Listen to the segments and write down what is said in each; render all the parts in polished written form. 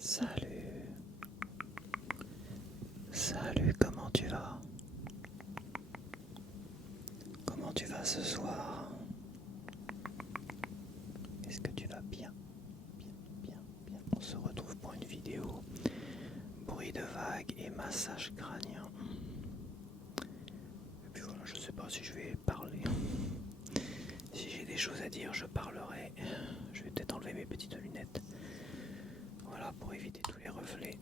Salut, salut, comment tu vas? Comment tu vas ce soir? Est-ce que tu vas bien? Bien, bien, bien. On se retrouve pour une vidéo bruit de vagues et massage crânien. Et puis voilà, je sais pas si je vais parler. Si j'ai des choses à dire, je parlerai. Je vais peut-être enlever mes petites lunettes. Voilà, pour éviter tous les reflets.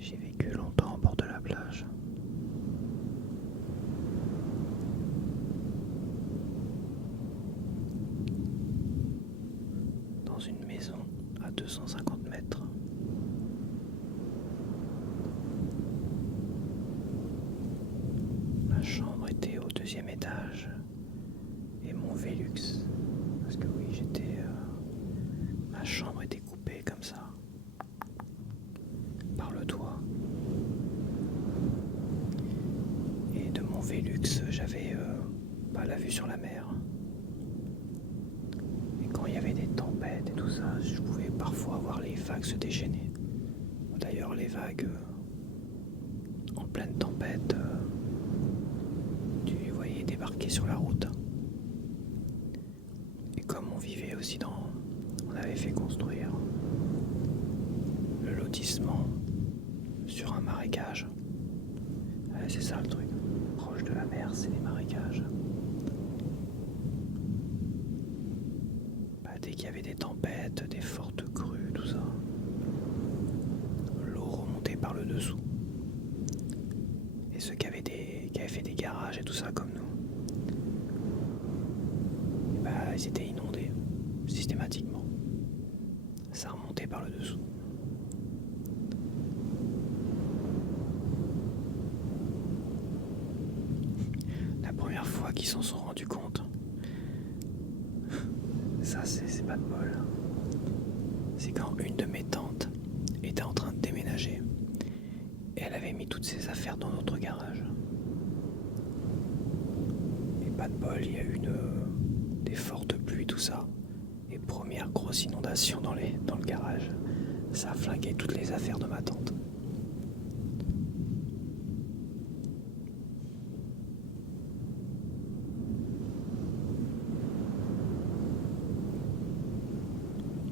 J'ai vécu longtemps au bord de la plage. Dans une maison à 250 mètres. Ma chambre était au deuxième étage et mon Velux, parce que oui, ma chambre était coupée comme ça par le toit. Et de mon Velux, j'avais la vue sur la mer. Et quand il y avait des tempêtes et tout ça, je pouvais parfois voir les vagues se déchaîner. D'ailleurs, les vagues en pleine tempête, tu les voyais débarquer sur la route. Et comme on vivait aussi on avait fait construire le lotissement sur un marécage. Ouais, c'est ça le truc. Proche de la mer, c'est les marécages. Dès qu'il y avait des tempêtes, des fortes crues, tout ça, l'eau remontait par le dessous. Et ceux qui avaient fait des garages et tout ça comme nous, ils étaient inondés systématiquement. Ça remontait par le dessous. La première fois qu'ils s'en sont rendus compte, ça c'est pas de bol. C'est quand une de mes tantes était en train de déménager et elle avait mis toutes ses affaires dans notre garage. Et pas de bol, il y a eu des fortes pluies, tout ça. Et première grosse inondation dans le garage. Ça a flingué toutes les affaires de ma tante.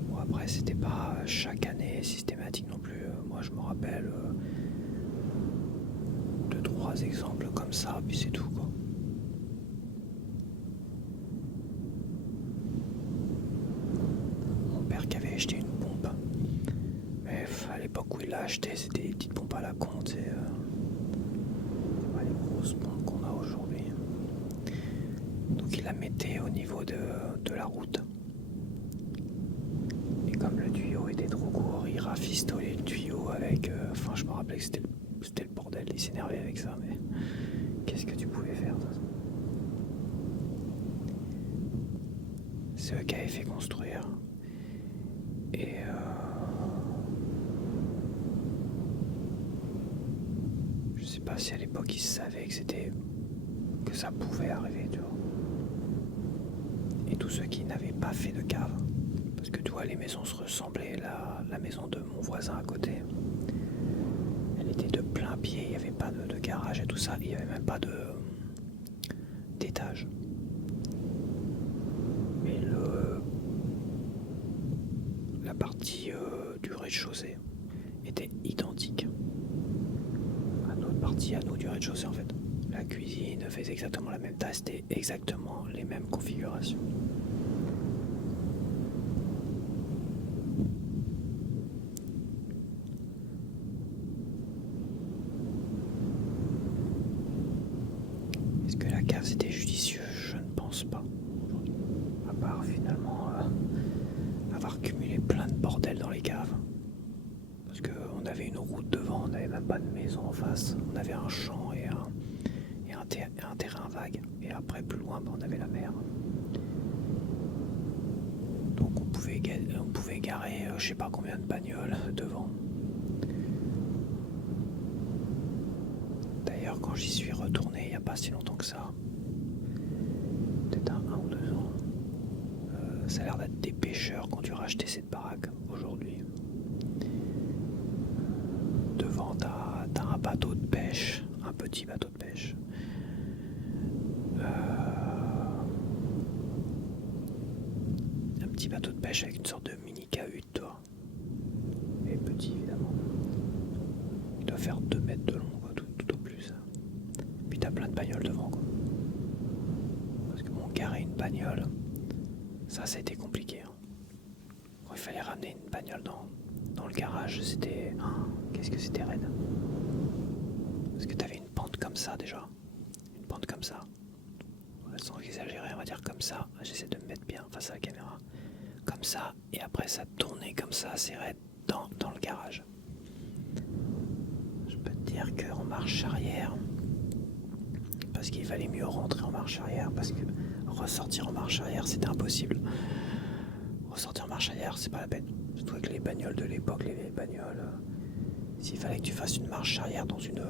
Bon, après, c'était pas chaque année systématique non plus. Moi, je me rappelle 2-3 exemples comme ça, puis c'est tout, quoi. Mon père qui avait acheté une pompe. Mais à l'époque où il l'a acheté, c'était des petites pompes à la con, c'est pas les grosses pompes qu'on a aujourd'hui. Donc il la mettait au niveau de la route. tuyau était trop court, il rafistolait le tuyau avec... Enfin, je me rappelais que c'était le bordel, il s'énervait avec ça, mais qu'est-ce que tu pouvais faire de toute façon. C'est eux qui avaient fait construire. Et je sais pas si à l'époque ils savaient que ça pouvait arriver, tu vois. Et tous ceux qui n'avaient pas fait de cave, parce que tu vois, les maisons se ressemblaient. La maison de mon voisin à côté, elle était de plein pied, il n'y avait pas de garage et tout ça, il n'y avait même pas d'étage. Mais la partie du rez-de-chaussée était identique à notre partie, à nous du rez-de-chaussée en fait. La cuisine faisait exactement la même taille, c'était exactement les mêmes configurations. Est-ce que la cave c'était judicieux? Je ne pense pas. À part finalement avoir cumulé plein de bordel dans les caves. Parce qu'on avait une route devant, on n'avait même pas de maison en face. On avait un champ et un terrain vague. Et après, plus loin, on avait la mer. Donc on pouvait garer je sais pas combien de bagnoles devant. D'ailleurs, quand j'y suis retourné il n'y a pas si longtemps que ça, peut-être un ou 2 ans, ça a l'air d'être des pêcheurs qui ont dû racheter cette baraque aujourd'hui. Devant, t'as un bateau de pêche, un petit bateau de pêche. Un petit bateau de pêche avec une sorte de mini cahute, toi. Et petit, évidemment. Il doit faire 2 mètres de long, quoi, tout au plus. Puis t'as plein de bagnoles devant, quoi. Parce que bon, garer une bagnole, ça a été compliqué. Hein. Quand il fallait ramener une bagnole dans le garage, c'était... qu'est-ce que c'était raide. Parce que t'avais une pente comme ça, déjà. Une pente comme ça. Sans exagérer, on va dire comme ça. J'essaie de me mettre bien face à la caméra. Comme ça, et après ça tournait comme ça, assez raide, dans le garage. Je peux te dire qu'en marche arrière, parce qu'il fallait mieux rentrer en marche arrière, parce que ressortir en marche arrière, c'était impossible. Ressortir en marche arrière, c'est pas la peine. Surtout avec les bagnoles de l'époque, les vieilles bagnoles. S'il fallait que tu fasses une marche arrière dans une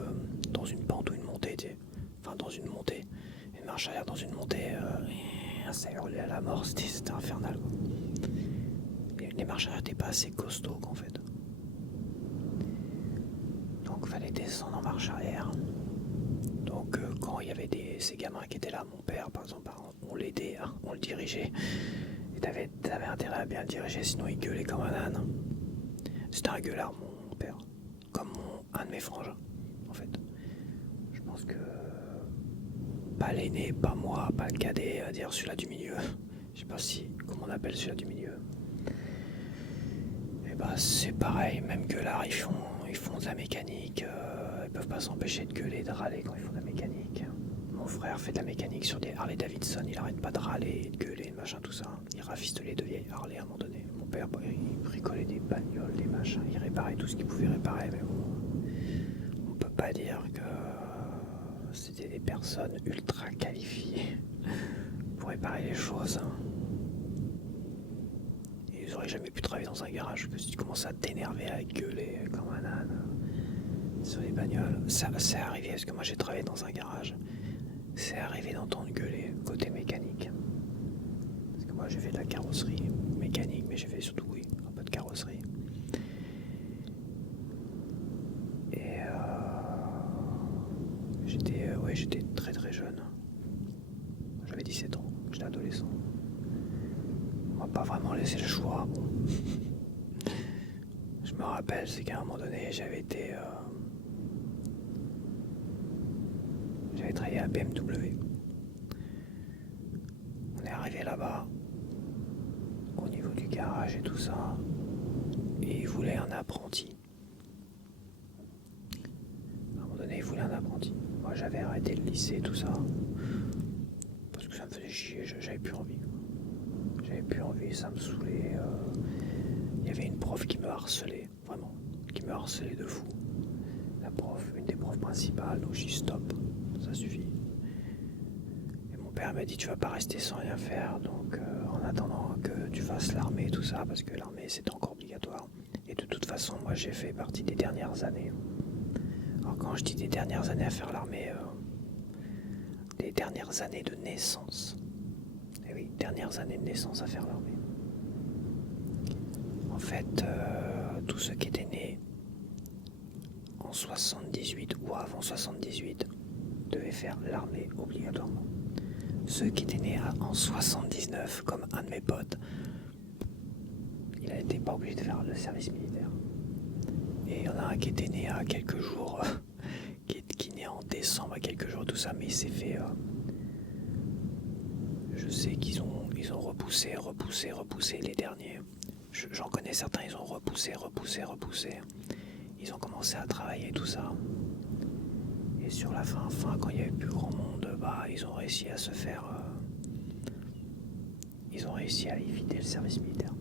pente ou une montée, enfin dans une montée, une marche arrière dans une montée, ça hurlait à la mort, c'était infernal, quoi. Les marches arrière n'étaient pas assez costauds, en fait. Donc il fallait descendre en marche arrière. Donc quand il y avait ces gamins qui étaient là, mon père par exemple, on l'aidait, hein, on le dirigeait. Et t'avais intérêt à bien le diriger, sinon il gueulait comme un âne. C'était un gueulard, mon père. Comme un de mes frangins, en fait. Je pense que pas l'aîné, pas moi, pas le cadet, à dire celui-là du milieu. Je sais pas comment on appelle celui-là du milieu. Et bah c'est pareil, même gueulard, ils font de la mécanique, ils peuvent pas s'empêcher de gueuler, de râler quand ils font de la mécanique. Mon frère fait de la mécanique sur des Harley Davidson, il arrête pas de râler, de gueuler, machin, tout ça. Il rafistolait de vieilles Harley à un moment donné. Mon père, il bricolait des bagnoles, des machins, il réparait tout ce qu'il pouvait réparer, mais bon, on peut pas dire que c'était des personnes ultra qualifiées pour réparer les choses. Ils auraient jamais pu travailler dans un garage, parce que si tu commences à t'énerver, à gueuler comme un âne sur les bagnoles, ça c'est arrivé, parce que moi j'ai travaillé dans un garage. C'est arrivé d'entendre gueuler côté mécanique. Parce que moi j'ai fait de la carrosserie mécanique, mais j'ai fait surtout, oui, un peu de carrosserie. Et j'étais très très jeune. J'avais 17 ans, j'étais adolescent. On m'a pas vraiment laissé le choix. Bon. Je me rappelle, c'est qu'à un moment donné, j'avais travaillé à BMW. On est arrivé là-bas, au niveau du garage et tout ça, et ils voulaient un apprenti. À un moment donné, ils voulaient un apprenti. Moi, j'avais arrêté le lycée, tout ça, parce que ça me faisait chier, j'avais plus envie. J'avais plus envie, ça me saoulait. Il y avait une prof qui me harcelait, vraiment, qui me harcelait de fou. La prof, une des profs principales, donc j'ai dit stop, ça suffit. Et mon père m'a dit tu vas pas rester sans rien faire, donc en attendant que tu fasses l'armée et tout ça, parce que l'armée c'était encore obligatoire. Et de toute façon, moi j'ai fait partie des dernières années. Alors quand je dis des dernières années à faire l'armée, des dernières années de naissance. Et oui, dernières années de naissance à faire l'armée. En fait, tous ceux qui étaient nés en 78 ou avant 78 devaient faire l'armée obligatoirement. Ceux qui étaient nés en 79, comme un de mes potes, il n'était pas obligé de faire le service militaire. Et il y en a un qui était né à quelques jours, qui est né en décembre à quelques jours, tout ça, mais il s'est fait... je sais qu'ils ont repoussé les derniers. J'en connais certains, ils ont repoussé. Ils ont commencé à travailler tout ça. Et sur la fin, quand il n'y avait plus grand monde, ils ont réussi à se faire... ils ont réussi à éviter le service militaire.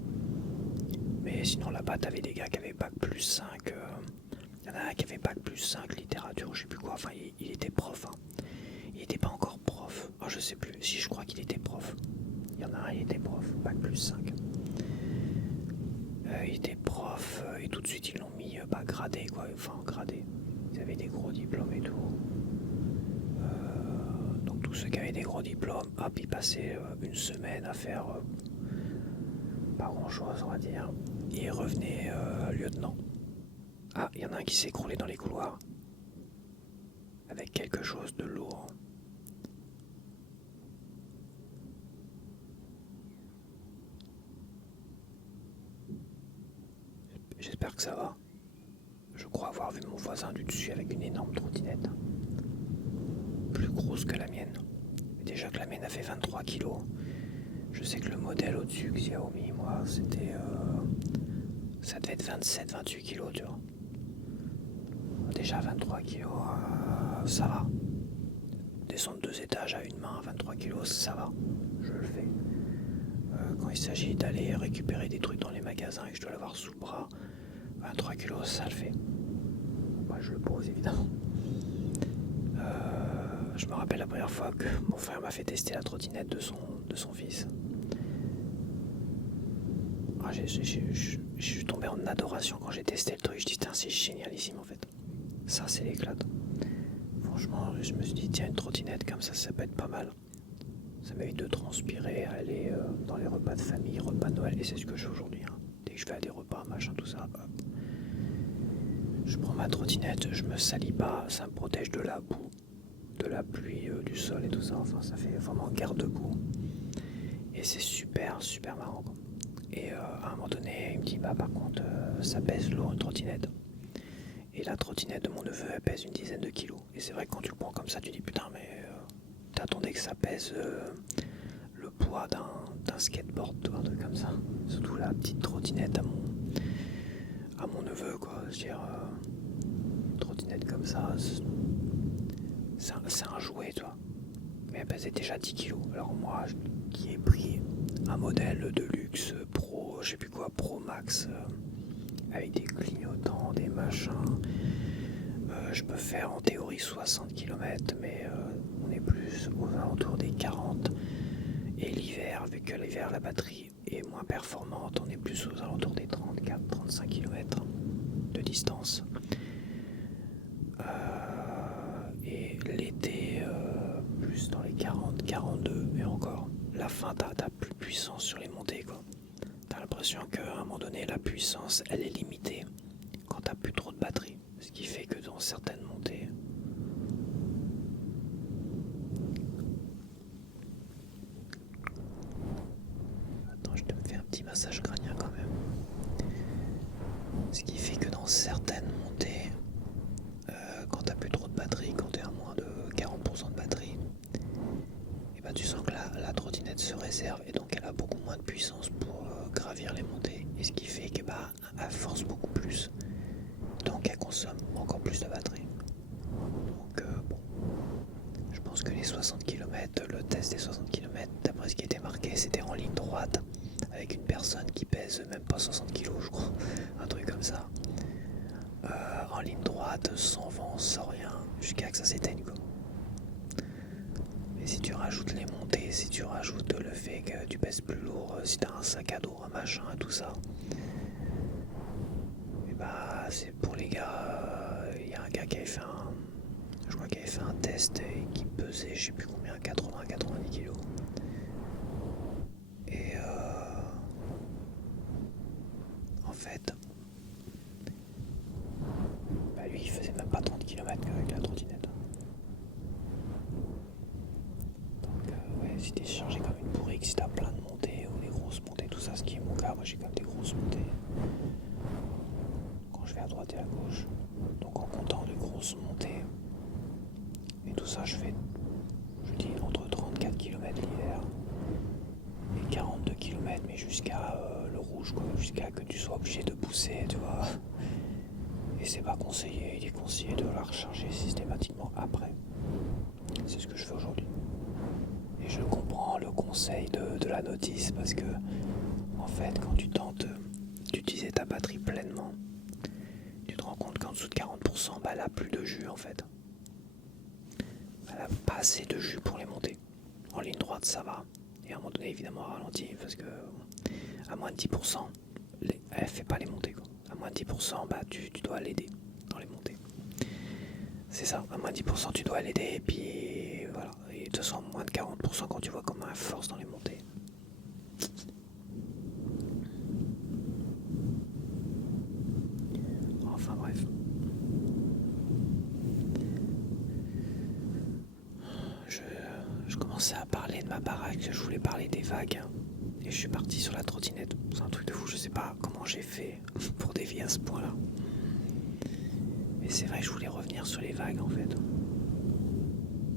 Mais sinon là-bas, t'avais des gars qui avaient bac plus 5. Il y en a un qui avait bac plus 5 littérature, je sais plus quoi. Enfin, il était prof. Hein. Il était pas encore prof. Oh, je sais plus. Si, je crois qu'il était prof. Il y en a un, il était prof. Bac plus 5. Il était prof et tout de suite ils l'ont mis gradé quoi. Enfin, gradé. Ils avaient des gros diplômes et tout. Donc tous ceux qui avaient des gros diplômes, hop, ils passaient une semaine à faire pas grand chose, on va dire. Et ils revenaient lieutenant. Ah, il y en a un qui s'est écroulé dans les couloirs. Avec quelque chose de lourd. J'espère que ça va. Je crois avoir vu mon voisin du dessus avec une énorme trottinette. Plus grosse que la mienne. Mais déjà que la mienne a fait 23 kilos. Je sais que le modèle au-dessus, Xiaomi, moi, c'était... ça devait être 27-28 kilos, tu vois. Déjà 23 kilos, ça va. Descendre 2 étages à une main à 23 kilos, ça va. Je le fais. Quand il s'agit d'aller récupérer des trucs dans les magasins et que je dois l'avoir sous le bras, 23 kilos, ça le fait. Moi, je le pose, évidemment. Je me rappelle la première fois que mon frère m'a fait tester la trottinette de son fils. Je suis tombé en adoration quand j'ai testé le truc. Je dis, c'est génialissime en fait. Ça, c'est l'éclate. Franchement, je me suis dit, tiens, une trottinette comme ça peut être pas mal. Ça m'évite de transpirer, aller dans les repas de famille, repas de Noël, et c'est ce que je fais aujourd'hui. Hein. Dès que je vais à des repas, machin, tout ça, hop. Je prends ma trottinette, je me salis pas, ça me protège de la boue, de la pluie, du sol et tout ça. Enfin, ça fait vraiment garde-boue. Et c'est super, super marrant, quoi. Et à un moment donné, il me dit, par contre, ça pèse lourd une trottinette. Et la trottinette de mon neveu, elle pèse une dizaine de kilos. Et c'est vrai que quand tu le prends comme ça, tu dis, putain, mais t'attendais que ça pèse le poids d'un skateboard, un truc comme ça. Surtout la petite trottinette à mon neveu, quoi. Je veux dire, une trottinette comme ça, c'est un jouet, tu vois. Mais elle pesait déjà 10 kilos. Alors moi, qui ai pris un modèle de luxe pro, je sais plus quoi, Pro Max, avec des clignotants, des machins, je peux faire en théorie 60 km, mais on est plus aux alentours des 40. Et l'hiver, vu que l'hiver la batterie est moins performante, on est plus aux alentours des 34-35 km de distance. Et l'été, plus dans les 40-42, et encore. La fin, t'as plus de puissance sur les montées, quoi. T'as l'impression qu'à un moment donné, la puissance, elle est limitée quand t'as plus trop de batterie. Ce qui fait que dans certaines montées... Attends, je te me fais un petit massage crânien quand même. Ce qui fait que dans certaines montées, quand t'as plus trop de batterie, quand t'es à moins de 40% de batterie, et ben tu sens que la trottinette se réserve et donc elle a beaucoup moins de puissance pour gravir les montées. Et ce qui fait que elle force beaucoup plus. Donc elle consomme encore plus de batterie. Donc bon, je pense que les 60 km, le test des 60 km, d'après ce qui était marqué, c'était en ligne droite, avec une personne qui pèse même pas 60 kg, je crois. en ligne droite, sans vent, sans rien, jusqu'à que ça s'éteigne quoi. Mais si tu rajoutes les montées, si tu rajoutes le fait que tu pèses plus lourd, si t'as un sac à dos, un machin, tout ça, et bah c'est pour les gars, il y a un gars qui avait fait je crois qu'il avait fait un test et qui pesait je sais plus combien, 80-90 kilos. Et en fait, bah lui il faisait même pas 30 km avec la trottinette. Donc ouais, si t'es chargé comme une bourrique, si t'as plein de montées ou des grosses montées, tout ça, ce qui est mon cas, moi j'ai quand même des grosses montées quand je vais à droite et à gauche. Donc en comptant de grosses montées et tout ça, je dis entre 34 km l'hiver et 42 km, mais jusqu'à le rouge, quoi, jusqu'à que tu sois obligé de pousser, tu vois. Et c'est pas conseillé, il est conseillé de la recharger systématiquement après. C'est ce que je fais aujourd'hui. Et je comprends le conseil de la notice parce que, en fait, quand tu tentes d'utiliser ta batterie pleinement, tu te rends compte qu'en dessous de 40%, bah, elle a plus de jus en fait. Elle a pas assez de jus pour les monter. En ligne droite, ça va. Et à un moment donné, évidemment, ralenti parce que à moins de 10%, elle fait pas les montées, quoi. À moins de 10%, bah, tu dois l'aider dans les montées. C'est ça, à moins de 10%, tu dois l'aider. Et puis voilà. Et de toute façon, moins de 40% quand tu vois comment elle force dans les montées. Enfin bref. Je commençais à parler de ma baraque, je voulais parler des vagues. Et je suis parti sur la trottinette. C'est un truc de fou, je sais pas comment j'ai fait pour dévier à ce point-là. Mais c'est vrai que je voulais revenir sur les vagues en fait.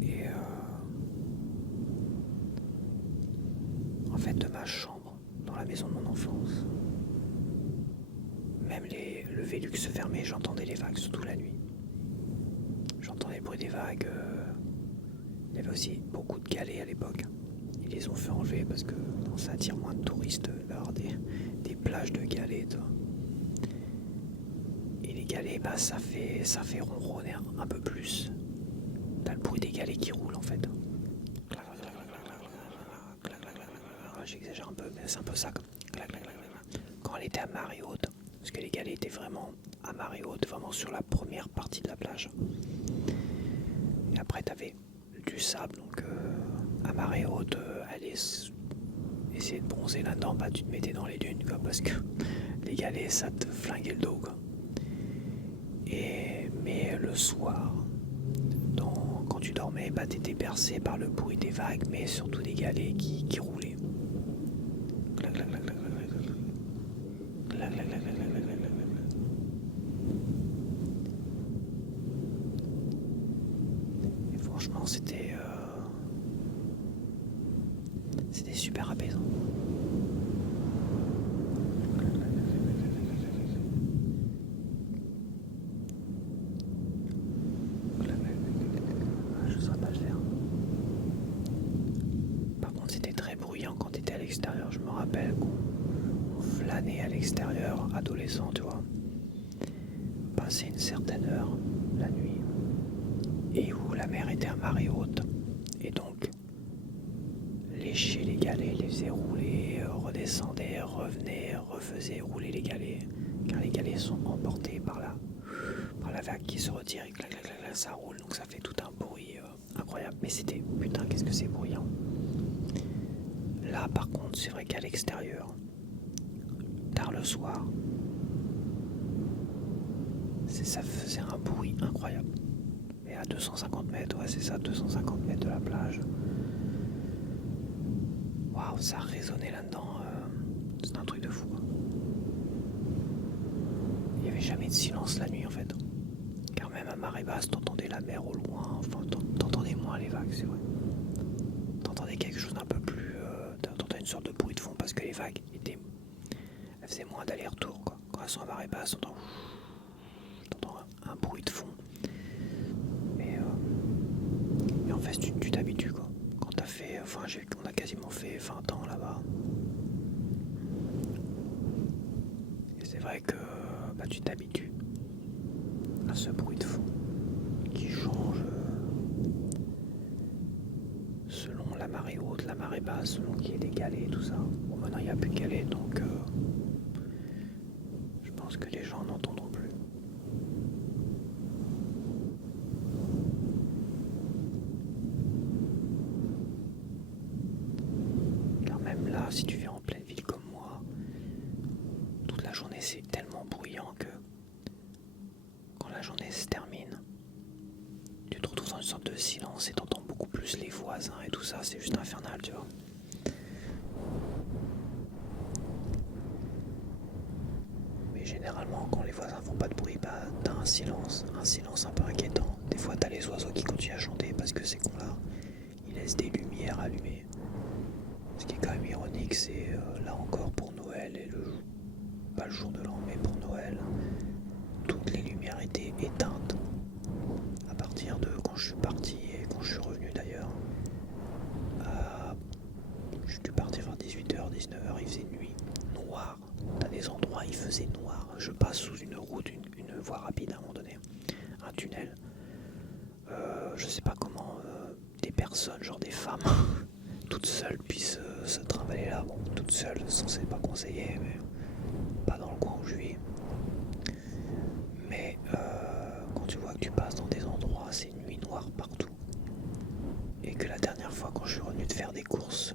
Et en fait, de ma chambre, dans la maison de mon enfance, même le Velux fermé, j'entendais les vagues, surtout la nuit. J'entendais le bruit des vagues. Il y avait aussi beaucoup de galets à l'époque. Ils les ont fait enlever parce que ça attire moins de touristes d'avoir des plages de galets. Toi. Et les galets, bah, ça fait ronronner un peu plus. T'as le bruit des galets qui roulent en fait. J'exagère un peu, mais c'est un peu ça. Quand elle était à marée haute, parce que les galets étaient vraiment à marée haute, vraiment sur la première partie de la plage. Et après, t'avais du sable, donc à marée haute, aller essayer de bronzer là-dedans, bah tu te mettais dans les dunes, quoi, parce que les galets, ça te flinguait le dos, quoi. Mais le soir, quand tu dormais, bah t'étais bercé par le bruit des vagues, mais surtout des galets qui roulaient. Et franchement, c'était super apaisant. Je ne saurais pas le faire. Par contre, c'était très bruyant quand tu étais à l'extérieur. Je me rappelle qu'on flânait à l'extérieur, adolescent, tu vois. Passer une certaine heure, la nuit, et où la mer était à marée haute. Et donc, lécher les galets, les faisait rouler, redescendait, revenait, refaisait rouler les galets, car les galets sont emportés par la vague qui se retire et clac, clac, clac, clac, ça roule, donc ça fait tout un bruit incroyable. Mais c'était, putain, qu'est-ce que c'est bruyant. Là, par contre, c'est vrai qu'à l'extérieur, tard le soir, ça faisait un bruit incroyable. Et à 250 mètres, ouais, c'est ça, 250 mètres de la plage. Waouh, ça résonnait là-dedans. C'est un truc de fou. Il n'y avait jamais de silence la nuit en fait. Car même à marée basse, t'entendais la mer au loin. Enfin, t'entendais moins les vagues, c'est vrai. T'entendais quelque chose d'un peu plus. T'entendais une sorte de bruit de fond parce que les vagues elles faisaient moins d'aller-retour, quoi. Quand elles sont à marée basse, t'entends un bruit de fond. Mais en fait, tu t'habitues, quoi. Quand t'as fait. Enfin, on a quasiment fait 20 ans là-bas. Et c'est vrai que bah, tu t'habitues. à ce bruit de fond qui change selon la marée haute, la marée basse, selon qu'il y ait des galets et tout ça. Bon, maintenant il n'y a plus de galets, donc je pense que les gens n'entendront plus. Car même là, si tu vis en pleine ville comme moi, toute la journée c'est tellement bruyant que quand la journée se termine, tu te retrouves dans une sorte de silence et t'entends beaucoup plus les voisins et tout ça, c'est juste infernal, tu vois. Mais généralement, quand les voisins font pas de bruit, bah t'as un silence un peu inquiétant. Des fois, t'as les oiseaux qui continuent à chanter parce que ces cons-là, ils laissent des lumières allumées. Ce qui est quand même ironique, c'est là encore pour Noël et pas le jour de l'an, mais pour Noël, toutes les lumières étaient éteintes. À partir de quand je suis parti et quand je suis revenu d'ailleurs, je suis parti vers 18h, 19h, il faisait nuit, noir. T'as des endroits, il faisait noir. Je passe sous une route, une voie rapide à un moment donné, un tunnel. Je sais pas comment des personnes, genre des femmes, toutes seules puissent se trimballer là. Bon, toutes seules, c'est pas conseillé, mais pas dans le coin où je vis. Mais quand tu vois que tu passes dans des endroits, c'est nuit noire partout. Et que la dernière fois, quand je suis revenu de faire des courses,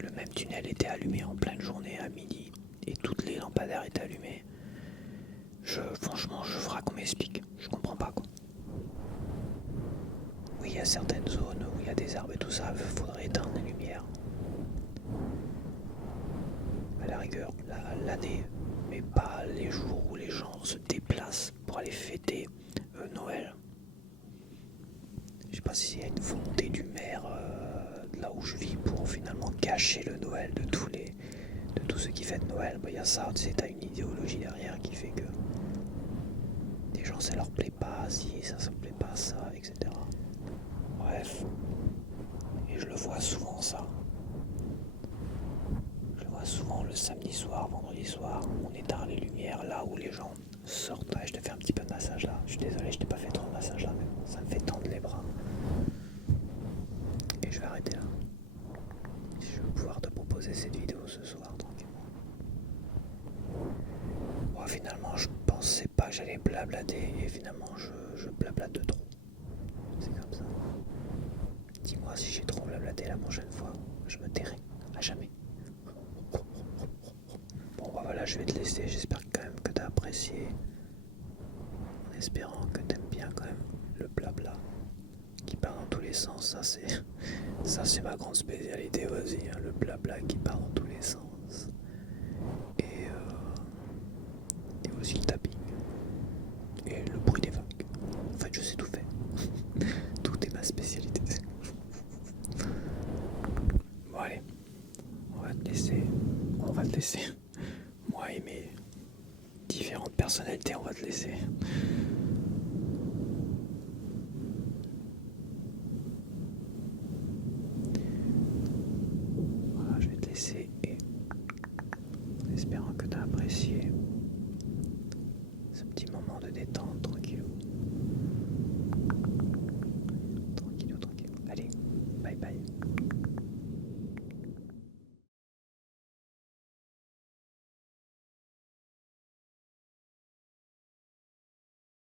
le même tunnel était allumé en pleine journée à midi et toutes les lampadaires étaient allumées. Franchement, je ferai qu'on m'explique. Je comprends pas quoi. Oui, il y a certaines zones où il y a des arbres et tout ça, il faudrait éteindre les lumières. À la rigueur, l'année, mais pas les jours où les gens se déplacent pour aller fêter Noël. Je sais pas s'il y a une volonté du maire de là où je vis pour finalement cacher le Noël de tous ceux qui fêtent Noël. Il y a ça, tu sais, t'as une idéologie derrière qui fait que des gens ça leur plaît pas, si ça leur plaît pas ça, etc. Bref, et je le vois souvent ça. Je le vois souvent le samedi soir, vendredi soir, on éteint les lumières là où les gens sortent. Ouais, je te fais un petit peu de massage là. Je suis désolé, je t'ai pas fait trop de massage là, mais bon, ça me fait tendre les bras. Et je vais arrêter là. Je vais pouvoir te proposer cette vidéo ce soir tranquillement. Bon, finalement, je pensais pas que j'allais blablater et finalement, je blablate de trop. C'est comme ça. Dis-moi si j'ai trop blablaté la prochaine fois. Je me tairai à jamais. Bon, bah voilà, je vais te laisser. J'espère quand même que t'as apprécié. En espérant que t'aimes bien quand même le blabla qui part dans tous les sens. Ça c'est ma grande spécialité aussi, hein, le blabla qui part dans tous les sens. Et aussi le tapping. Et le bruit des vagues. En fait, je sais tout faire. Tout est ma spécialité. Bon allez, on va te laisser. Moi et mes différentes personnalités, on va te laisser. Voilà, je vais te laisser